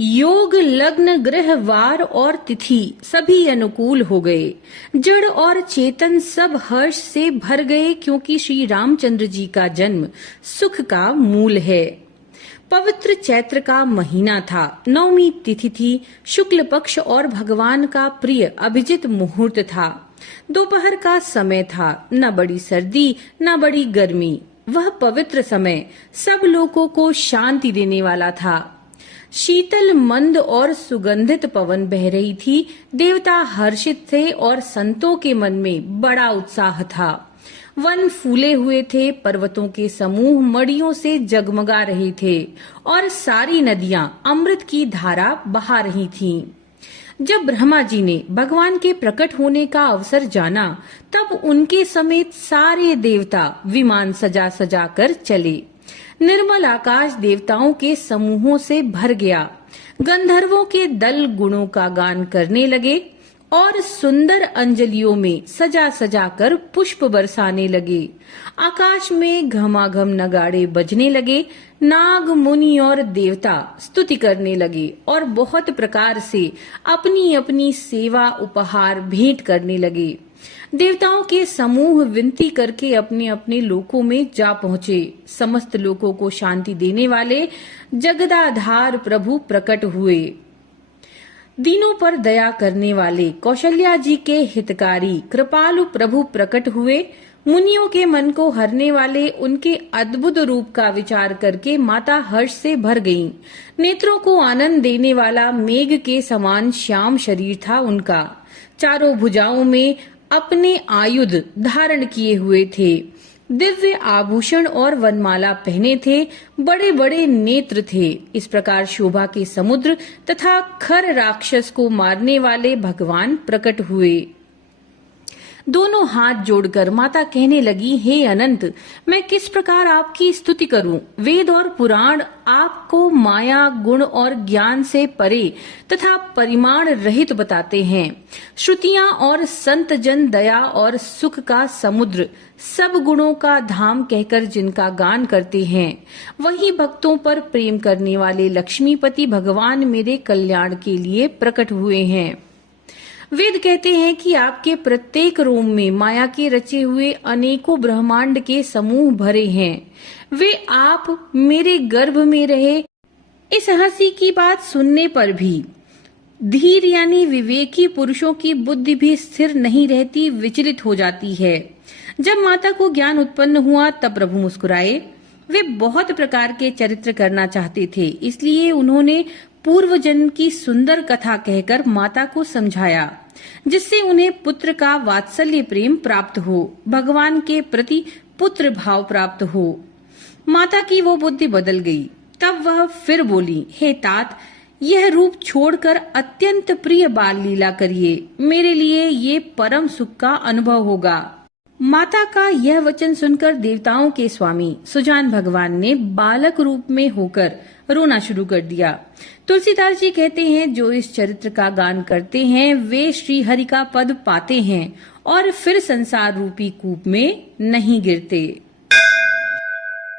योग, लग्न, ग्रह, वार और तिथि सभी अनुकूल हो गए। जड़ और चेतन सब हर्ष से भर गए, क्योंकि श्री रामचंद्र जी का जन्म सुख का मूल है। पवित्र चैत्र का महीना था। नवमी तिथि थी। शुक्ल पक्ष और भगवान का प्रिय अभिजित मुहूर्त था। दोपहर का समय था। न बड़ी सर्दी न बड़ी गर्मी। वह पवित्र समय सब लोगों को शांति देने वाला था। शीतल, मंद और सुगंधित पवन बह रही थी। देवता हर्षित थे और संतों के मन में बड़ा उत्साह था। वन फूले हुए थे। पर्वतों के समूह मड़ियों से जगमगा रहे थे और सारी नदियां अमृत की धारा बहा रही थीं। जब ब्रह्मा जी ने भगवान के प्रकट होने का अवसर जाना, तब उनके समेत सारे देवता विमान सजा सजा कर चले। निर्मल आकाश देवताओं के समूहों से भर गया। गंधर्वों के दल गुणों का गान करने लगे और सुंदर अंजलियों में सजा सजा कर पुष्प बरसाने लगे। आकाश में घमाघम नगाड़े बजने लगे। नाग, मुनि और देवता स्तुति करने लगे और बहुत प्रकार से अपनी अपनी सेवा उपहार भेंट करने लगे। देवताओं के समूह विनती करके अपने अपने लोकों में जा पहुंचे। समस्त लोकों को शांति देने वाले जगदाधार प्रभु प्रकट हुए। दीनों पर दया करने वाले कौशल्या जी के हितकारी कृपालु प्रभु प्रकट हुए। मुनियों के मन को हरने वाले उनके अद्भुत रूप का विचार करके माता हर्ष से भर गईं। नेत्रों को आनंद देने वाला मेघ के समान श्याम शरीर था उनका। चारों भुजाओं में अपने आयुध धारण किए हुए थे। दिव्य आभूषण और वनमाला पहने थे। बड़े बड़े नेत्र थे। इस प्रकार शोभा के समुद्र तथा खर राक्षस को मारने वाले भगवान प्रकट हुए। दोनों हाथ जोड़कर माता कहने लगी, हे अनंत, मैं किस प्रकार आपकी स्तुति करूं? वेद और पुराण आपको माया, गुण और ज्ञान से परे तथा परिमाण रहित बताते हैं। श्रुतियां और संत जन दया और सुख का समुद्र, सब गुणों का धाम कहकर जिनका गान करते हैं, वही भक्तों पर प्रेम करने वाले लक्ष्मीपति भगवान मेरे कल्याण के लिए प्रकट हुए हैं। वेद कहते हैं कि आपके प्रत्येक रोम में माया के रचे हुए अनेकों ब्रह्मांड के समूह भरे हैं। वे आप मेरे गर्भ में रहे। इस हंसी की बात सुनने पर भी धीर यानी विवेकी पुरुषों की बुद्धि भी स्थिर नहीं रहती, विचलित हो जाती है। जब माता को ज्ञान उत्पन्न हुआ तब प्रभु मुस्कुराए। वे बहुत प्रकार के चरित्र करना चाहते थे, इसलिए उन्होंने पूर्व जन्म की सुंदर कथा कहकर माता को समझाया, जिससे उन्हें पुत्र का वात्सल्य प्रेम प्राप्त हो, भगवान के प्रति पुत्र भाव प्राप्त हो। माता की वो बुद्धि बदल गई। तब वह फिर बोली, हे तात, यह रूप छोड़कर अत्यंत प्रिय बाल लीला करिए। मेरे लिए ये परम सुख का अनुभव होगा। माता का यह वचन सुनकर देवताओं के स्वामी सुजान भगवान ने बालक रूप में होकर रोना शुरू कर दिया। तुलसीदास जी कहते हैं, जो इस चरित्र का गान करते हैं वे श्री हरि का पद पाते हैं और फिर संसार रूपी कूप में नहीं गिरते।